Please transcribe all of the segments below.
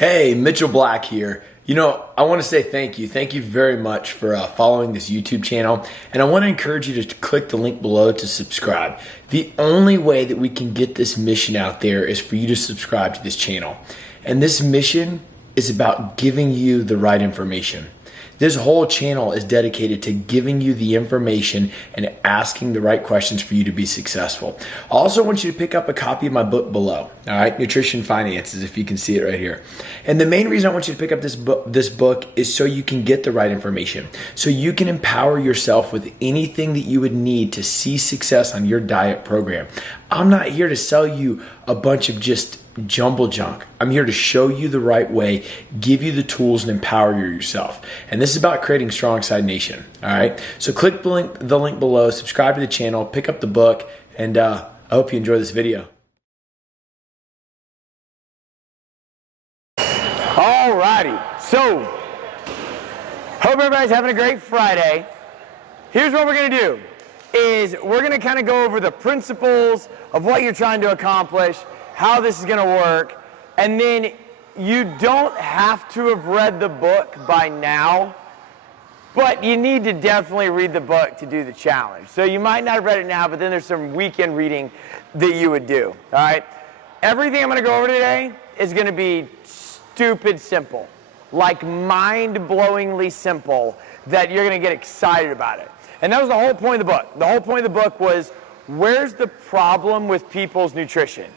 Hey, Mitchell Black here. I want to say thank you. Thank you very much for following this YouTube channel. And I want to encourage you to click the link below to subscribe. The only way that we can get this mission out there is for you to subscribe to this channel. And this mission is about giving you the right information. This whole channel is dedicated to giving you the information and asking the right questions for you to be successful. I also want you to pick up a copy of my book below, all right? Nutrition Finances, if you can see it right here. And the main reason I want you to pick up this book is so you can get the right information, so you can empower yourself with anything that you would need to see success on your diet program. I'm not here to sell you a bunch of just jumble junk. I'm here to show you the right way, give you the tools, and empower yourself. And this is about creating Strongside Nation. All right. So click the link below, subscribe to the channel, pick up the book, and I hope you enjoy this video. All righty. So, hope everybody's having a great Friday. Here's what we're going to do is we're going to kind of go over the principles of what you're trying to accomplish, how this is going to work, and then you don't have to have read the book by now, but you need to definitely read the book to do the challenge. So you might not have read it now, but then there's some weekend reading that you would do, all right? Everything I'm going to go over today is going to be stupid simple, like mind-blowingly simple, that you're going to get excited about it. And that was the whole point of the book. The whole point of the book was, where's the problem with people's nutrition?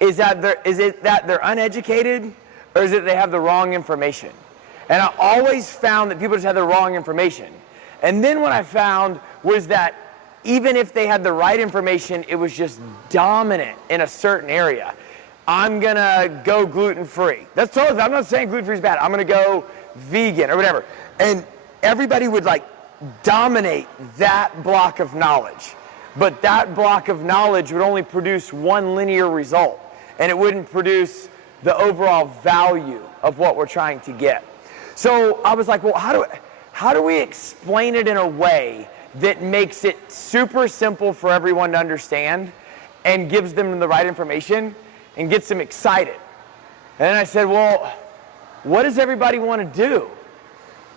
Is it that they're uneducated, or is it they have the wrong information? And I always found that people just had the wrong information. And then what I found was that even if they had the right information, it was just dominant in a certain area. I'm gonna go gluten-free. That's totally, I'm not saying gluten-free is bad. I'm gonna go vegan or whatever. And everybody would dominate that block of knowledge. But that block of knowledge would only produce one linear result, and it wouldn't produce the overall value of what we're trying to get. So I was like, well, how do we explain it in a way that makes it super simple for everyone to understand and gives them the right information and gets them excited? And then I said, well, what does everybody want to do?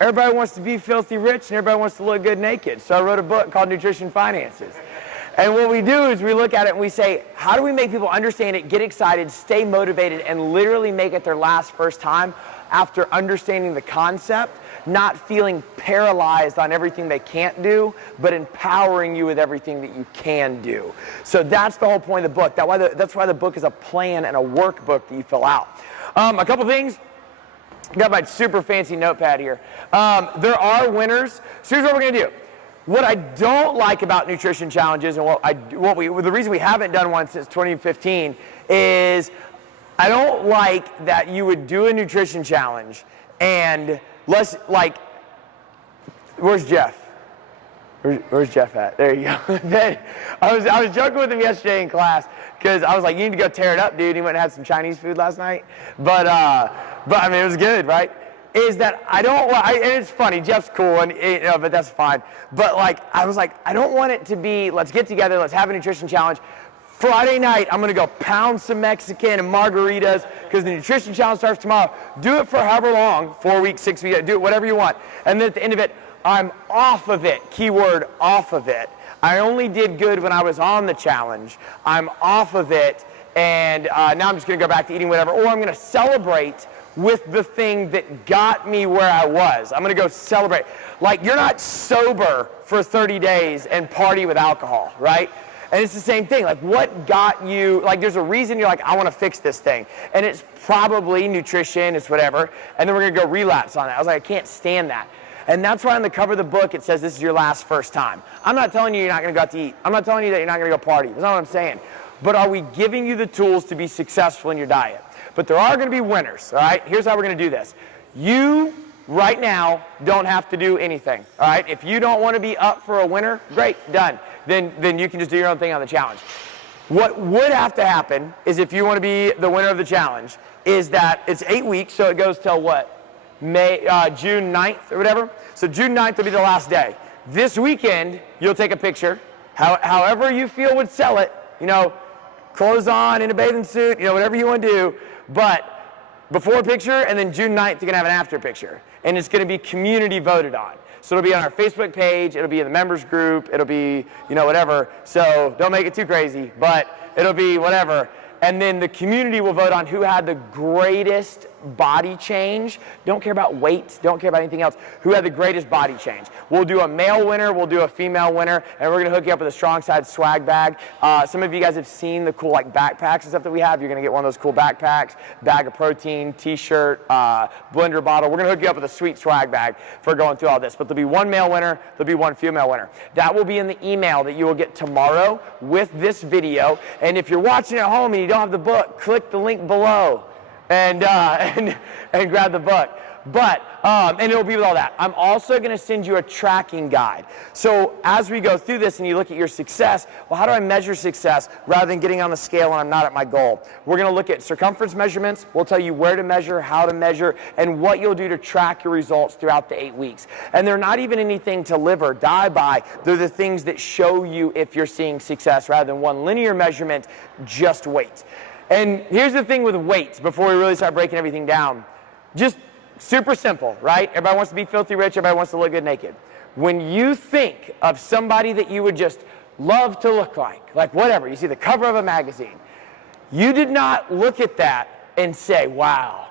Everybody wants to be filthy rich and everybody wants to look good naked. So I wrote a book called Nutrition Finances. And what we do is we look at it and we say, how do we make people understand it, get excited, stay motivated, and literally make it their first time after understanding the concept, not feeling paralyzed on everything they can't do, but empowering you with everything that you can do. So that's the whole point of the book. That's why the book is a plan and a workbook that you fill out. A couple things. Got my super fancy notepad here. There are winners. So here's what we're going to do. What I don't like about nutrition challenges, and the reason we haven't done one since 2015 is I don't like that you would do a nutrition challenge and where's Jeff? Where's Jeff at? There you go. I was joking with him yesterday in class because I was like, you need to go tear it up, dude. He went and had some Chinese food last night. But I mean, it was good, right? Is that and it's funny, Jeff's cool, but that's fine. But I was like, I don't want it to be, let's get together, let's have a nutrition challenge. Friday night, I'm gonna go pound some Mexican and margaritas because the nutrition challenge starts tomorrow. Do it for however long, 4 weeks, 6 weeks, do it whatever you want. And then at the end of it, I'm off of it, keyword off of it. I only did good when I was on the challenge. I'm off of it, and now I'm just gonna go back to eating whatever, or I'm gonna celebrate with the thing that got me where I was. I'm gonna go celebrate. You're not sober for 30 days and party with alcohol, right? And it's the same thing. What got you, there's a reason you're I want to fix this thing. And it's probably nutrition, it's whatever. And then we're gonna go relapse on it. I was like, I can't stand that. And that's why on the cover of the book, it says this is your first time. I'm not telling you you're not gonna go out to eat. I'm not telling you that you're not gonna go party. That's not what I'm saying. But are we giving you the tools to be successful in your diet? But there are going to be winners, all right? Here's how we're going to do this. You, right now, don't have to do anything, all right? If you don't want to be up for a winner, great, done. Then you can just do your own thing on the challenge. What would have to happen is if you want to be the winner of the challenge is that it's 8 weeks, so it goes till what? June 9th or whatever. So June 9th will be the last day. This weekend, you'll take a picture. However you feel would sell it, clothes on, in a bathing suit, whatever you want to do. But before picture, and then June 9th, you're going to have an after picture. And it's going to be community voted on. So it'll be on our Facebook page, it'll be in the members group, it'll be, whatever. So don't make it too crazy, but it'll be whatever. And then the community will vote on who had the greatest body change. Don't care about weight, don't care about anything else. Who had the greatest body change. We'll do a male winner, we'll do a female winner, and we're gonna hook you up with a Strongside swag bag. Some of you guys have seen the cool backpacks and stuff that we have. You're gonna get one of those cool backpacks, bag of protein, t-shirt, blender bottle. We're gonna hook you up with a sweet swag bag for going through all this. But there'll be one male winner, there'll be one female winner. That will be in the email that you will get tomorrow with this video. And if you're watching at home and you don't have the book, click the link below and grab the book. But, and it'll be with all that. I'm also going to send you a tracking guide. So as we go through this and you look at your success, well, how do I measure success rather than getting on the scale when I'm not at my goal? We're going to look at circumference measurements. We'll tell you where to measure, how to measure, and what you'll do to track your results throughout the 8 weeks. And they're not even anything to live or die by. They're the things that show you if you're seeing success rather than one linear measurement, just weight. And here's the thing with weights before we really start breaking everything down. Just super simple, right? Everybody wants to be filthy rich. Everybody wants to look good naked. When you think of somebody that you would just love to look like whatever, you see the cover of a magazine, you did not look at that and say, wow,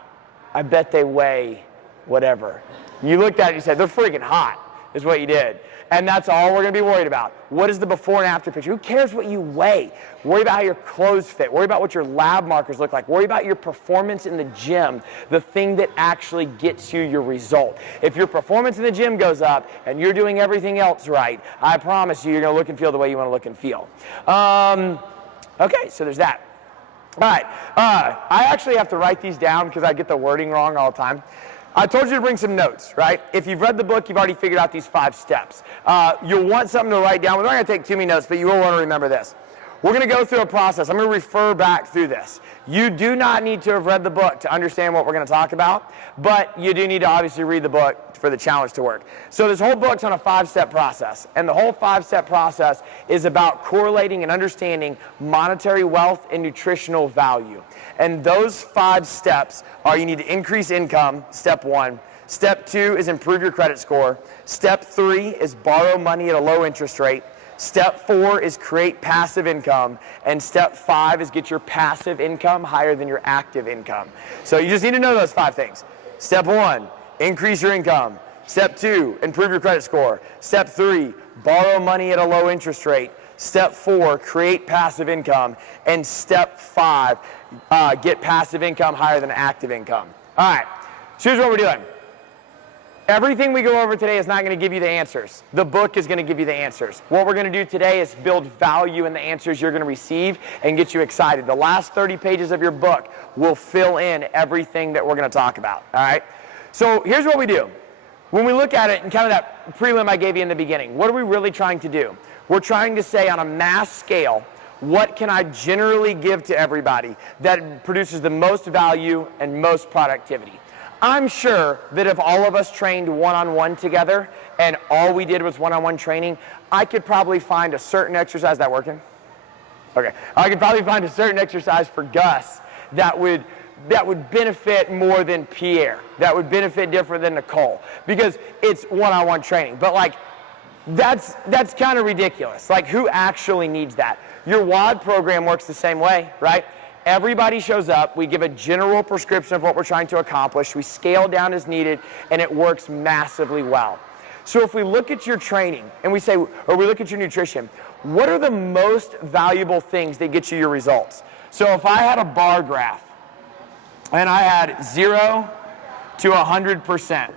I bet they weigh whatever. You looked at it and you said, they're freaking hot, is what you did. And that's all we're going to be worried about. What is the before and after picture? Who cares what you weigh? Worry about how your clothes fit. Worry about what your lab markers look like. Worry about your performance in the gym, the thing that actually gets you your result. If your performance in the gym goes up and you're doing everything else right, I promise you, you're going to look and feel the way you want to look and feel. Okay, so there's that. All right, I actually have to write these down because I get the wording wrong all the time. I told you to bring some notes, right? If you've read the book, you've already figured out these 5 steps. You'll want something to write down. We're not going to take too many notes, but you will want to remember this. We're going to go through a process. I'm going to refer back through this. You do not need to have read the book to understand what we're going to talk about, but you do need to obviously read the book for the challenge to work. So this whole book's on a 5-step process, and the whole 5-step process is about correlating and understanding monetary wealth and nutritional value. And those 5 steps are: you need to increase income, step 1. Step 2 is improve your credit score. Step 3 is borrow money at a low interest rate. Step 4 is create passive income. And step 5 is get your passive income higher than your active income. So you just need to know those 5 things. Step 1, increase your income. Step 2, improve your credit score. Step 3, borrow money at a low interest rate. Step 4, create passive income. And step 5, get passive income higher than active income. All right, so here's what we're doing. Everything we go over today is not going to give you the answers. The book is going to give you the answers. What we're going to do today is build value in the answers you're going to receive and get you excited. The last 30 pages of your book will fill in everything that we're going to talk about. All right? So here's what we do. When we look at it and kind of that prelim I gave you in the beginning, what are we really trying to do? We're trying to say on a mass scale, what can I generally give to everybody that produces the most value and most productivity? I'm sure that if all of us trained one-on-one together and all we did was one-on-one training, I could probably find a certain exercise. That working? Okay. I could probably find a certain exercise for Gus that would benefit more than Pierre, that would benefit different than Nicole, because it's one-on-one training. But that's kind of ridiculous. Who actually needs that? Your WOD program works the same way, right? Everybody shows up, we give a general prescription of what we're trying to accomplish, we scale down as needed, and it works massively well. So if we look at your training, and we look at your nutrition, what are the most valuable things that get you your results? So if I had a bar graph, and I had 0 to 100%,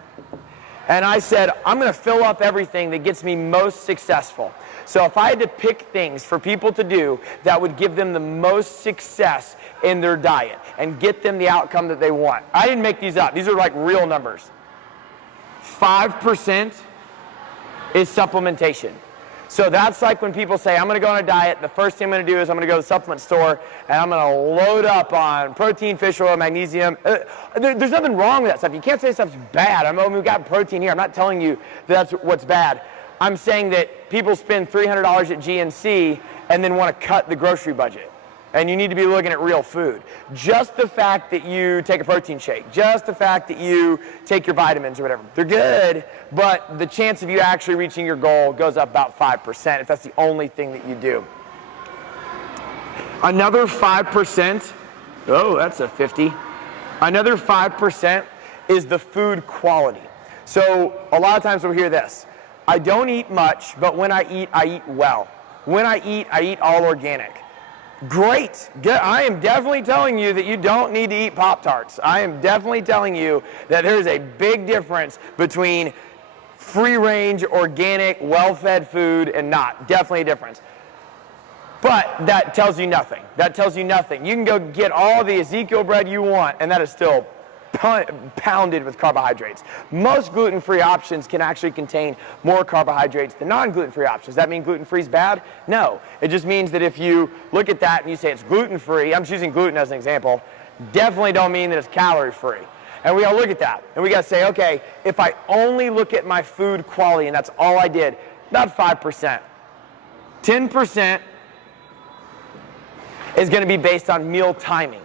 and I said, I'm going to fill up everything that gets me most successful. So if I had to pick things for people to do that would give them the most success in their diet and get them the outcome that they want. I didn't make these up. These are real numbers. 5% is supplementation. So that's when people say, I'm going to go on a diet, the first thing I'm going to do is I'm going to go to the supplement store and I'm going to load up on protein, fish oil, magnesium. There's nothing wrong with that stuff. You can't say stuff's bad. We've got protein here. I'm not telling you that's what's bad. I'm saying that people spend $300 at GNC and then want to cut the grocery budget. and you need to be looking at real food. Just the fact that you take a protein shake, just the fact that you take your vitamins or whatever, they're good, but the chance of you actually reaching your goal goes up about 5% if that's the only thing that you do. Another 5%, oh, that's a 50. Another 5% is the food quality. So a lot of times we'll hear this: I don't eat much, but when I eat well. When I eat all organic. Great. I am definitely telling you that you don't need to eat Pop-Tarts. I am definitely telling you that there is a big difference between free-range, organic, well-fed food and not. Definitely a difference. But that tells you nothing. That tells you nothing. You can go get all the Ezekiel bread you want, and that is still pounded with carbohydrates. Most gluten-free options can actually contain more carbohydrates than non-gluten-free options. Does that mean gluten-free is bad? No. It just means that if you look at that and you say it's gluten-free, I'm choosing gluten as an example, definitely don't mean that it's calorie-free. And we gotta look at that. And we gotta say, okay, if I only look at my food quality and that's all I did, about 5%. 10% is gonna be based on meal timing.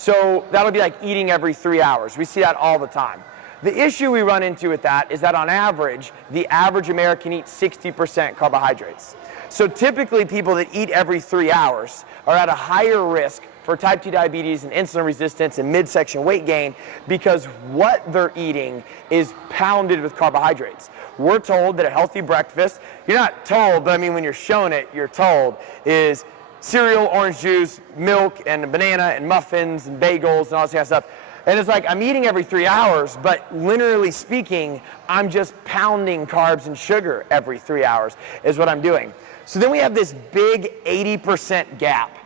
So that'll be like eating every 3 hours. We see that all the time. The issue we run into with that is that on average, the average American eats 60% carbohydrates. So typically people that eat every 3 hours are at a higher risk for type 2 diabetes and insulin resistance and midsection weight gain because what they're eating is pounded with carbohydrates. We're told that a healthy breakfast, you're not told, but I mean when you're shown it, you're told, is cereal, orange juice, milk, and a banana, and muffins, and bagels, and all this kind of stuff. And it's like, I'm eating every 3 hours, but linearly speaking, I'm just pounding carbs and sugar every 3 hours is what I'm doing. So then we have this big 80% gap.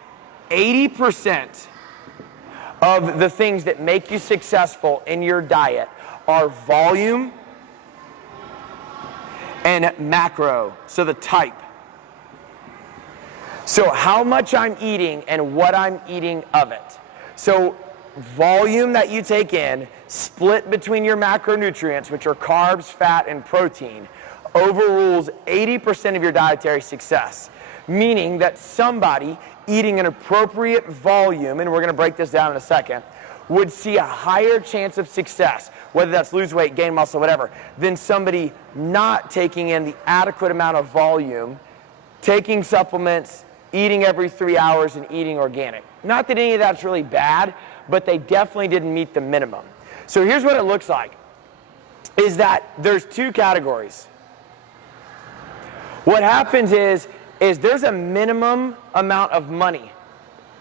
80% of the things that make you successful in your diet are volume and macro, so the type. So how much I'm eating and what I'm eating of it. So volume that you take in, split between your macronutrients, which are carbs, fat, and protein, overrules 80% of your dietary success. Meaning that somebody eating an appropriate volume, and we're going to break this down in a second, would see a higher chance of success, whether that's lose weight, gain muscle, whatever, than somebody not taking in the adequate amount of volume, taking supplements, eating every 3 hours, and eating organic. Not that any of that's really bad, but they definitely didn't meet the minimum. So here's what it looks like, is that there's two categories. What happens is there's a minimum amount of money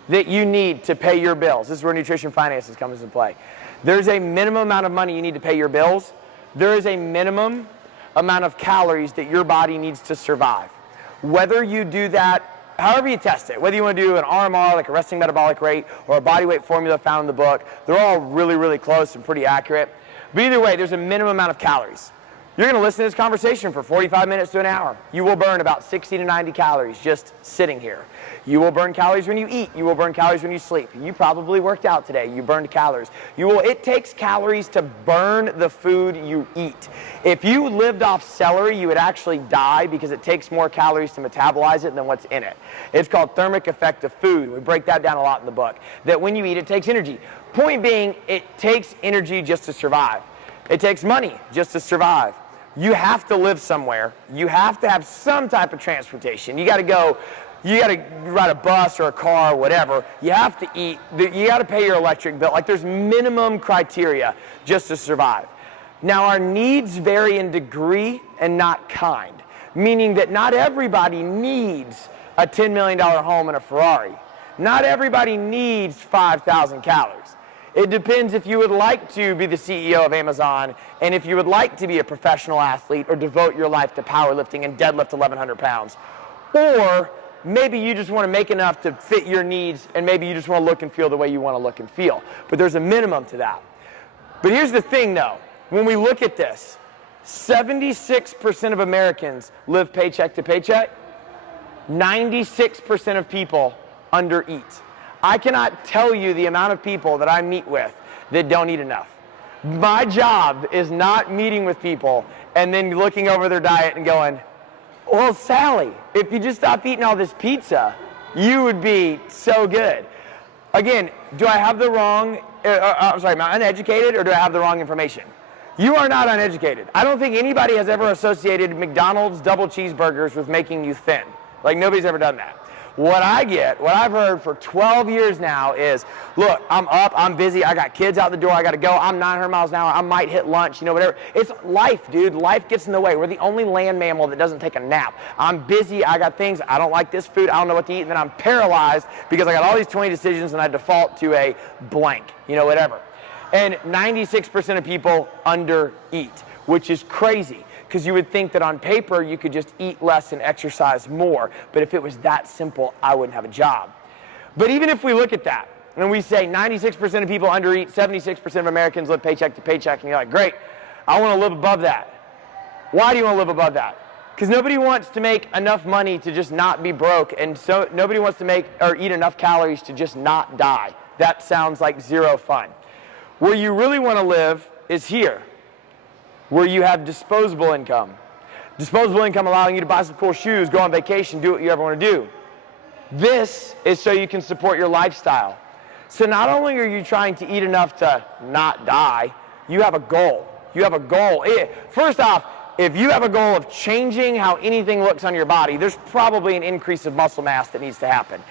that you need to pay your bills. This is where nutrition finances comes into play. There's a minimum amount of money you need to pay your bills. There is a minimum amount of calories that your body needs to survive. Whether you do that, however you test it, whether you want to do an RMR, like a resting metabolic rate, or a body weight formula found in the book, they're all really, really close and pretty accurate. But either way, there's a minimum amount of calories. You're going to listen to this conversation for 45 minutes to an hour. You will burn about 60 to 90 calories just sitting here. You will burn calories when you eat. You will burn calories when you sleep. You probably worked out today. You burned calories. It takes calories to burn the food you eat. If you lived off celery, you would actually die because it takes more calories to metabolize it than what's in it. It's called thermic effect of food. We break that down a lot in the book. That when you eat, it takes energy. Point being, it takes energy just to survive. It takes money just to survive. You have to live somewhere. You have to have some type of transportation. You got to ride a bus or a car or whatever. You have to eat. You got to pay your electric bill. Like there's minimum criteria just to survive. Now our needs vary in degree and not kind, meaning that not everybody needs a $10 million home and a Ferrari. Not everybody needs 5,000 calories. It depends if you would like to be the CEO of Amazon and if you would like to be a professional athlete or devote your life to powerlifting and deadlift 1,100 pounds. Or maybe you just want to make enough to fit your needs and maybe you just want to look and feel the way you want to look and feel. But there's a minimum to that. But here's the thing though, when we look at this, 76% of Americans live paycheck to paycheck. 96% of people undereat. I cannot tell you the amount of people that I meet with that don't eat enough. My job is not meeting with people and then looking over their diet and going, well, Sally, if you just stop eating all this pizza, You would be so good. Again, do I have the wrong, am I uneducated or do I have the wrong information? You are not uneducated. I don't think anybody has ever associated McDonald's double cheeseburgers with making you thin. Like, nobody's ever done that. What I've heard for 12 years now is, look, I'm up, I'm busy, I got kids out the door, I got to go, I'm 900 miles an hour, I might hit lunch, whatever. It's life, dude. Life gets in the way. We're the only land mammal that doesn't take a nap. I'm busy, I got things, I don't like this food, I don't know what to eat, and then I'm paralyzed because I got all these 20 decisions and I default to a blank, whatever. And 96% of people undereat, which is crazy. Because you would think that on paper you could just eat less and exercise more. But if it was that simple, I wouldn't have a job. But even if we look at that, and we say 96% of people undereat, 76% of Americans live paycheck to paycheck, and you're like, great, I want to live above that. Why do you want to live above that? Because nobody wants to make enough money to just not be broke, and so nobody wants to make or eat enough calories to just not die. That sounds like zero fun. Where you really want to live is here, where you have disposable income. Disposable income allowing you to buy some cool shoes, go on vacation, do what you ever want to do. This is so you can support your lifestyle. So not only are you trying to eat enough to not die, you have a goal. You have a goal. First off, if you have a goal of changing how anything looks on your body, there's probably an increase of muscle mass that needs to happen.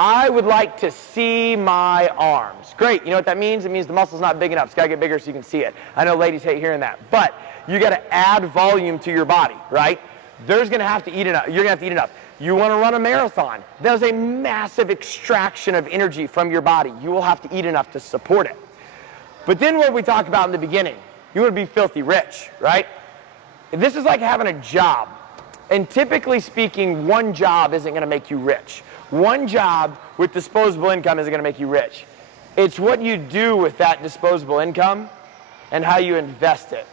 I would like to see my arms. Great, you know what that means? It means the muscle's not big enough. It's got to get bigger so you can see it. I know ladies hate hearing that, but you got to add volume to your body, right? There's going to have to eat enough. You're going to have to eat enough. You want to run a marathon. There's a massive extraction of energy from your body. You will have to eat enough to support it. But then what we talked about in the beginning, you want to be filthy rich, right? This is like having a job. And typically speaking, one job isn't going to make you rich. One job with disposable income isn't going to make you rich. It's what you do with that disposable income and how you invest it.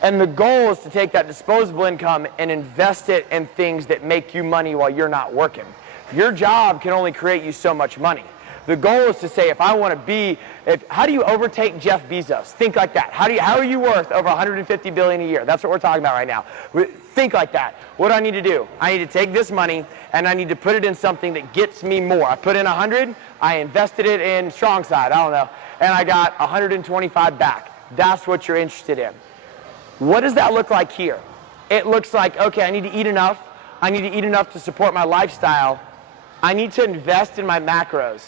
And the goal is to take that disposable income and invest it in things that make you money while you're not working. Your job can only create you so much money. The goal is to say, if I want to be, how do you overtake Jeff Bezos? Think like that. How are you worth over $150 billion a year? That's what we're talking about right now. Think like that. What do I need to do? I need to take this money and I need to put it in something that gets me more. I put in 100, I invested it in Strongside, I don't know, and I got 125 back. That's what you're interested in. What does that look like here? It looks like, okay, I need to eat enough. I need to eat enough to support my lifestyle. I need to invest in my macros.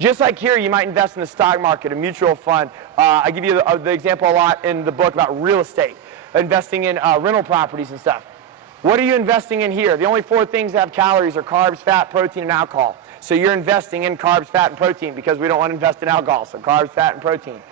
Just like here, you might invest in the stock market, a mutual fund. I give you the example a lot in the book about real estate, investing in rental properties and stuff. What are you investing in here? The only 4 things that have calories are carbs, fat, protein, and alcohol. So you're investing in carbs, fat, and protein because we don't want to invest in alcohol. So carbs, fat, and protein.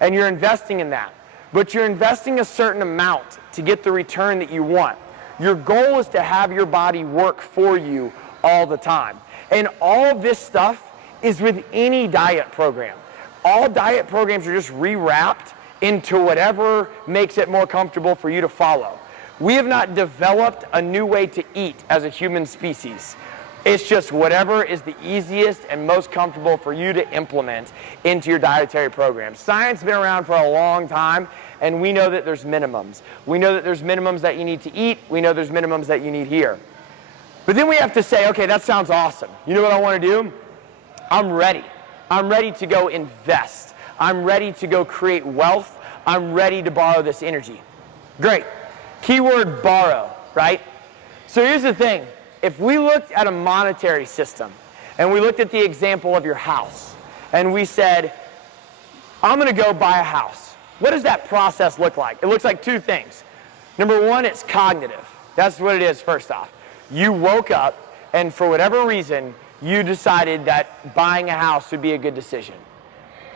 And you're investing in that. But you're investing a certain amount to get the return that you want. Your goal is to have your body work for you all the time. And all of this stuff is with any diet program. All diet programs are just rewrapped into whatever makes it more comfortable for you to follow. We have not developed a new way to eat as a human species. It's just whatever is the easiest and most comfortable for you to implement into your dietary program. Science has been around for a long time, and we know that there's minimums. We know that there's minimums that you need to eat. We know there's minimums that you need here. But then we have to say, okay, that sounds awesome. You know what I want to do? I'm ready. I'm ready to go invest. I'm ready to go create wealth. I'm ready to borrow this energy. Great. Keyword borrow, right? So here's the thing. If we looked at a monetary system and we looked at the example of your house and we said, I'm going to go buy a house. What does that process look like? It looks like 2 things. Number 1, it's cognitive. That's what it is first off. You woke up and for whatever reason, you decided that buying a house would be a good decision.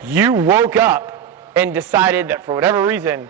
You woke up and decided that for whatever reason,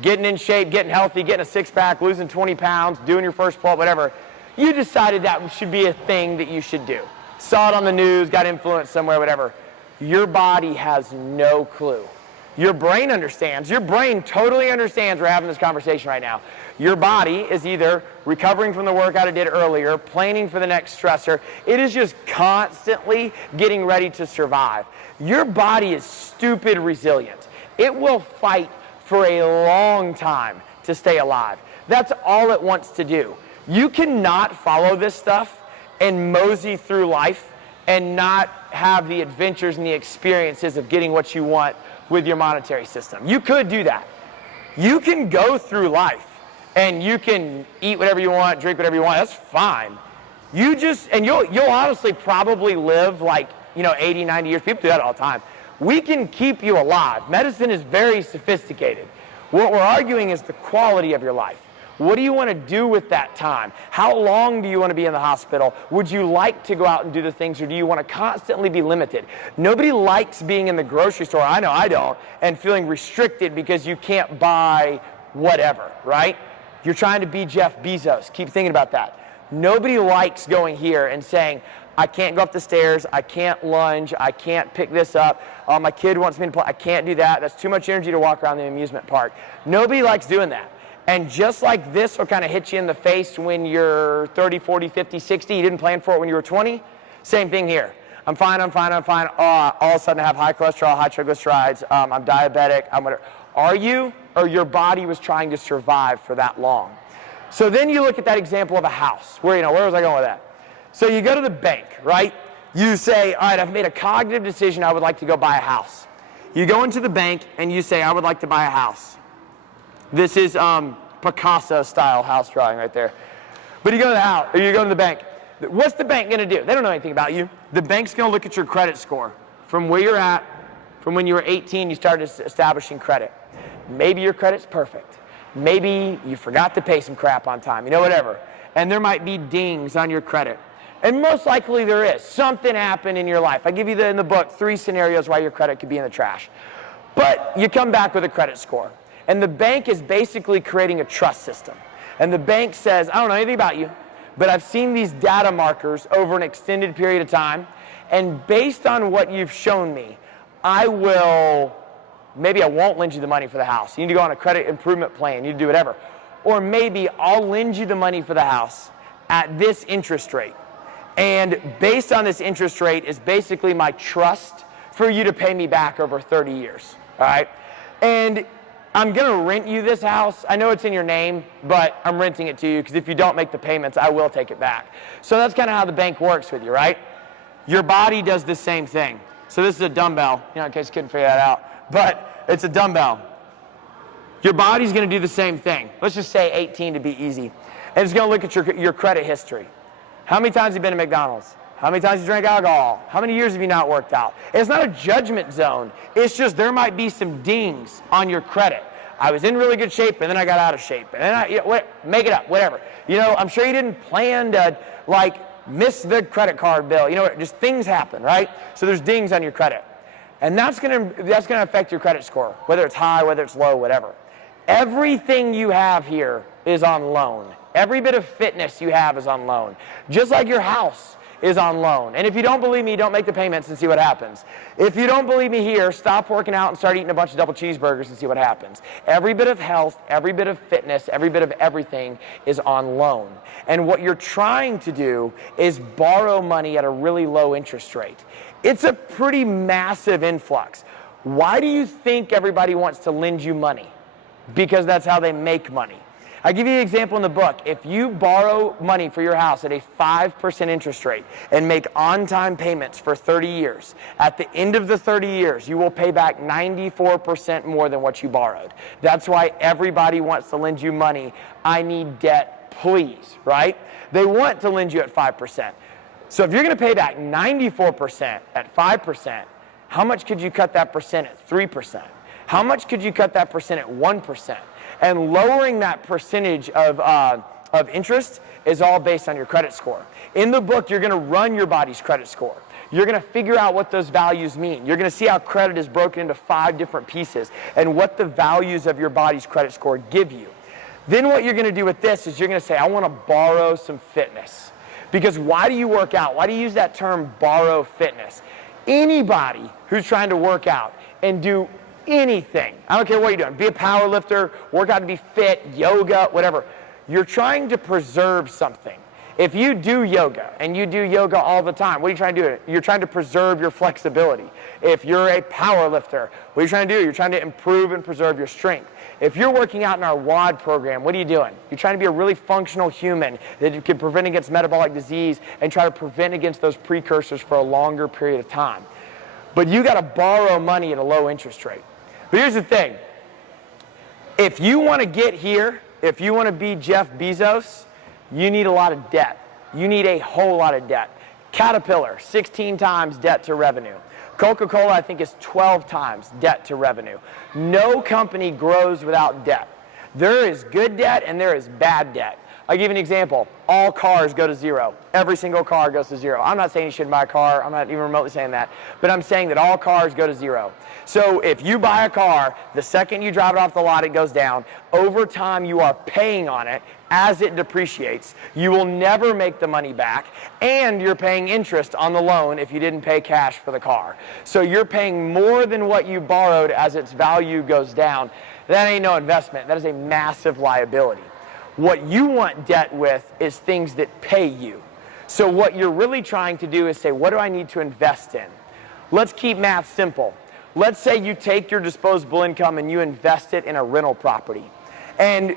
getting in shape, getting healthy, getting a 6-pack, losing 20 pounds, doing your first pull-up, whatever, you decided that should be a thing that you should do. Saw it on the news, got influenced somewhere, whatever. Your body has no clue. Your brain understands. Your brain totally understands we're having this conversation right now. Your body is either recovering from the workout it did earlier, planning for the next stressor. It is just constantly getting ready to survive. Your body is stupid resilient. It will fight for a long time to stay alive. That's all it wants to do. You cannot follow this stuff and mosey through life and not have the adventures and the experiences of getting what you want with your monetary system. You could do that. You can go through life and you can eat whatever you want, drink whatever you want. That's fine. You'll honestly probably live like, 80, 90 years. People do that all the time. We can keep you alive. Medicine is very sophisticated. What we're arguing is the quality of your life. What do you want to do with that time? How long do you want to be in the hospital? Would you like to go out and do the things, or do you want to constantly be limited? Nobody likes being in the grocery store, I know I don't, and feeling restricted because you can't buy whatever, right? You're trying to be Jeff Bezos. Keep thinking about that. Nobody likes going here and saying, I can't go up the stairs, I can't lunge, I can't pick this up, my kid wants me to play, I can't do that, that's too much energy to walk around the amusement park. Nobody likes doing that. And just like this will kind of hit you in the face when you're 30, 40, 50, 60, you didn't plan for it when you were 20, same thing here. I'm fine. All of a sudden I have high cholesterol, high triglycerides, I'm diabetic, Are you, or your body was trying to survive for that long? So then you look at that example of a house. Where was I going with that? So you go to the bank, right? You say, all right, I've made a cognitive decision, I would like to go buy a house. You go into the bank and you say, I would like to buy a house. This is Picasso-style house drawing right there. But you go to the house, or you go to the bank. What's the bank going to do? They don't know anything about you. The bank's going to look at your credit score from where you're at, from when you were 18, you started establishing credit. Maybe your credit's perfect. Maybe you forgot to pay some crap on time, whatever. And there might be dings on your credit. And most likely there is. Something happened in your life. I give you in the book 3 scenarios why your credit could be in the trash. But you come back with a credit score. And the bank is basically creating a trust system. And the bank says, I don't know anything about you, but I've seen these data markers over an extended period of time. And based on what you've shown me, maybe I won't lend you the money for the house. You need to go on a credit improvement plan. You need to do whatever. Or maybe I'll lend you the money for the house at this interest rate. And based on this interest rate is basically my trust for you to pay me back over 30 years. All right? And I'm going to rent you this house. I know it's in your name, but I'm renting it to you because if you don't make the payments, I will take it back. So that's kind of how the bank works with you, right? Your body does the same thing. So this is a dumbbell, in case you couldn't figure that out. But it's a dumbbell. Your body's going to do the same thing. Let's just say 18 to be easy. And it's going to look at your credit history. How many times have you been to McDonald's? How many times have you drank alcohol? How many years have you not worked out? It's not a judgment zone. It's just there might be some dings on your credit. I was in really good shape, and then I got out of shape. And then make it up, whatever. I'm sure you didn't plan to, miss the credit card bill. Just things happen, right? So there's dings on your credit. And that's gonna affect your credit score, whether it's high, whether it's low, whatever. Everything you have here is on loan. Every bit of fitness you have is on loan. Just like your house is on loan. And if you don't believe me, don't make the payments and see what happens. If you don't believe me here, stop working out and start eating a bunch of double cheeseburgers and see what happens. Every bit of health, every bit of fitness, every bit of everything is on loan. And what you're trying to do is borrow money at a really low interest rate. It's a pretty massive influx. Why do you think everybody wants to lend you money? Because that's how they make money. I give you an example in the book. If you borrow money for your house at a 5% interest rate and make on-time payments for 30 years, at the end of the 30 years, you will pay back 94% more than what you borrowed. That's why everybody wants to lend you money. I need debt, please, right? They want to lend you at 5%. So if you're going to pay back 94% at 5%, how much could you cut that percent at 3%? How much could you cut that percent at 1%? And lowering that percentage of interest is all based on your credit score. In the book, you're going to run your body's credit score. You're going to figure out what those values mean. You're going to see how credit is broken into 5 different pieces and what the values of your body's credit score give you. Then what you're going to do with this is you're going to say, I want to borrow some fitness. Because why do you work out? Why do you use that term borrow fitness? Anybody who's trying to work out and do anything, I don't care what you're doing, be a power lifter, work out to be fit, yoga, whatever. You're trying to preserve something. If you do yoga, and you do yoga all the time, what are you trying to do? You're trying to preserve your flexibility. If you're a power lifter, what are you trying to do? You're trying to improve and preserve your strength. If you're working out in our WOD program, what are you doing? You're trying to be a really functional human that you can prevent against metabolic disease and try to prevent against those precursors for a longer period of time. But you got to borrow money at a low interest rate. But here's the thing. If you want to get here, if you want to be Jeff Bezos, you need a lot of debt. You need a whole lot of debt. Caterpillar, 16 times debt to revenue. Coca-Cola, I think, is 12 times debt to revenue. No company grows without debt. There is good debt and there is bad debt. I'll give you an example. All cars go to zero. Every single car goes to zero. I'm not saying you shouldn't buy a car. I'm not even remotely saying that. But I'm saying that all cars go to zero. So if you buy a car, the second you drive it off the lot, it goes down. Over time, you are paying on it as it depreciates. You will never make the money back, and you're paying interest on the loan if you didn't pay cash for the car. So you're paying more than what you borrowed as its value goes down. That ain't no investment. That is a massive liability. What you want debt with is things that pay you. So what you're really trying to do is say, what do I need to invest in? Let's keep math simple. Let's say you take your disposable income and you invest it in a rental property. And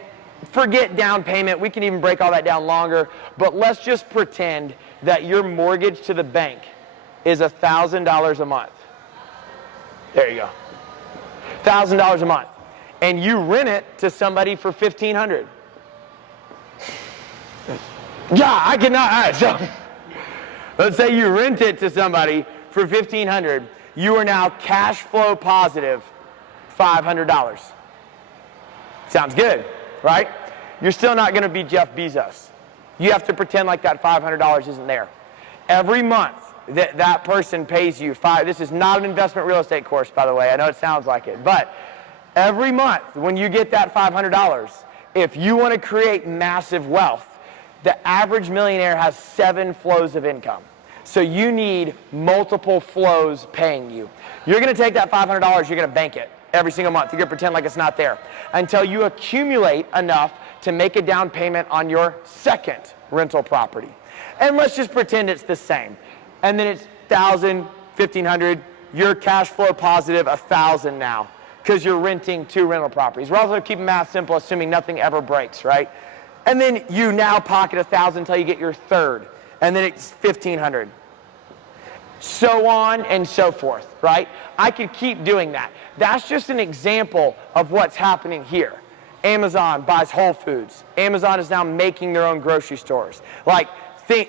forget down payment. We can even break all that down longer. But let's just pretend that your mortgage to the bank is $1,000 a month. There you go. $1,000 a month. And you rent it to somebody for $1,500. Yeah, I cannot. All right, so let's say you rent it to somebody for $1,500. You are now cash flow positive $500. Sounds good, right? You're still not going to be Jeff Bezos. You have to pretend like that $500 isn't there. Every month that person pays you this is not an investment real estate course, by the way. I know it sounds like it. But every month when you get that $500, if you want to create massive wealth, the average millionaire has 7 flows of income. So you need multiple flows paying you. You're going to take that $500, you're going to bank it every single month. You're going to pretend like it's not there until you accumulate enough to make a down payment on your second rental property. And let's just pretend it's the same. And then it's $1,000, $1,500, you're cash flow positive $1,000 now because you're renting 2 rental properties. We're also keeping math simple, assuming nothing ever breaks, right? And then you now pocket $1,000 until you get your third. And then it's $1,500. So on and so forth, right? I could keep doing that. That's just an example of what's happening here. Amazon buys Whole Foods. Amazon is now making their own grocery stores. Like,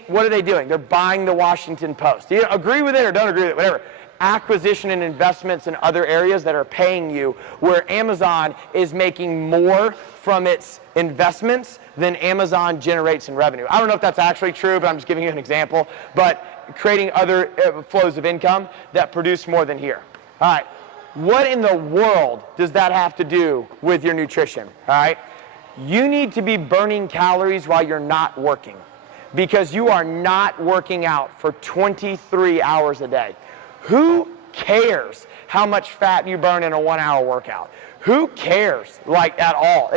what are they doing? They're buying the Washington Post. You agree with it or don't agree with it, whatever. Acquisition and investments in other areas that are paying you, where Amazon is making more from its investments than Amazon generates in revenue. I don't know if that's actually true, but I'm just giving you an example. But creating other flows of income that produce more than here. All right. What in the world does that have to do with your nutrition? All right. You need to be burning calories while you're not working, because you are not working out for 23 hours a day. Who cares how much fat you burn in a 1-hour workout? Who cares, like, at all?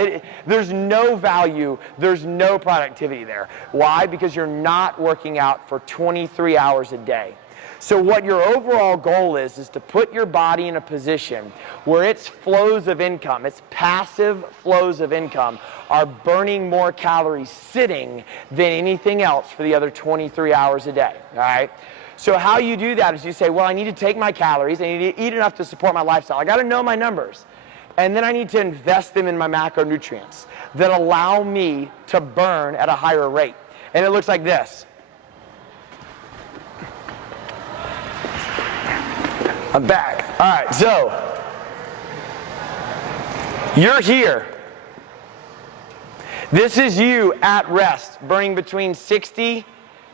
There's no value, there's no productivity there. Why? Because you're not working out for 23 hours a day. So what your overall goal is to put your body in a position where its flows of income, its passive flows of income, are burning more calories sitting than anything else for the other 23 hours a day, all right? So how you do that is you say, well, I need to take my calories, I need to eat enough to support my lifestyle. I got to know my numbers. And then I need to invest them in my macronutrients that allow me to burn at a higher rate. And it looks like this. I'm back. All right, so you're here. This is you at rest, burning between 60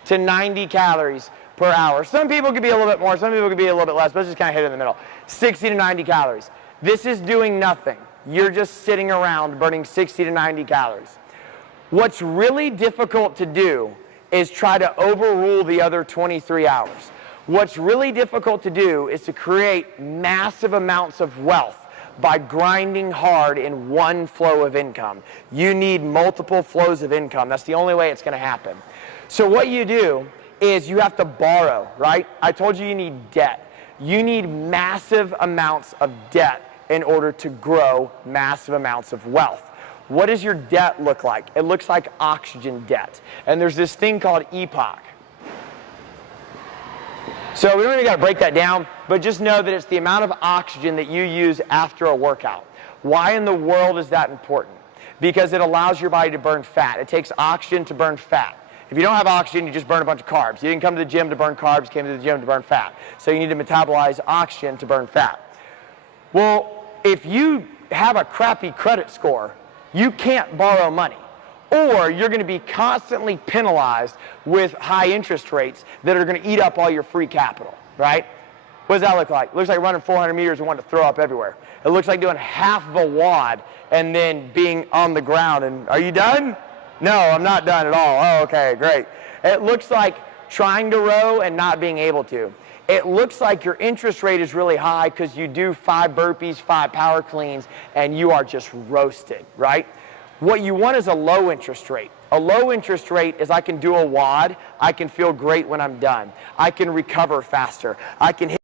to 90 calories per hour. Some people could be a little bit more, some people could be a little bit less, but let's just kind of hit it in the middle. 60 to 90 calories. This is doing nothing. You're just sitting around burning 60 to 90 calories. What's really difficult to do is try to overrule the other 23 hours. What's really difficult to do is to create massive amounts of wealth by grinding hard in one flow of income. You need multiple flows of income. That's the only way it's going to happen. So what you do is you have to borrow, right? I told you need debt. You need massive amounts of debt in order to grow massive amounts of wealth. What does your debt look like? It looks like oxygen debt. And there's this thing called EPOC. So we don't even got to break that down, but just know that it's the amount of oxygen that you use after a workout. Why in the world is that important? Because it allows your body to burn fat. It takes oxygen to burn fat. If you don't have oxygen, you just burn a bunch of carbs. You didn't come to the gym to burn carbs, you came to the gym to burn fat. So you need to metabolize oxygen to burn fat. Well, if you have a crappy credit score, you can't borrow money. Or you're going to be constantly penalized with high interest rates that are going to eat up all your free capital, right? What does that look like? It looks like running 400 meters and wanting to throw up everywhere. It looks like doing half of a wad and then being on the ground and, are you done? No, I'm not done at all. Oh, okay, great. It looks like trying to row and not being able to. It looks like your interest rate is really high because you do 5 burpees, 5 power cleans, and you are just roasted, right? What you want is a low interest rate. A low interest rate is I can do a wad, I can feel great when I'm done. I can recover faster. I can hit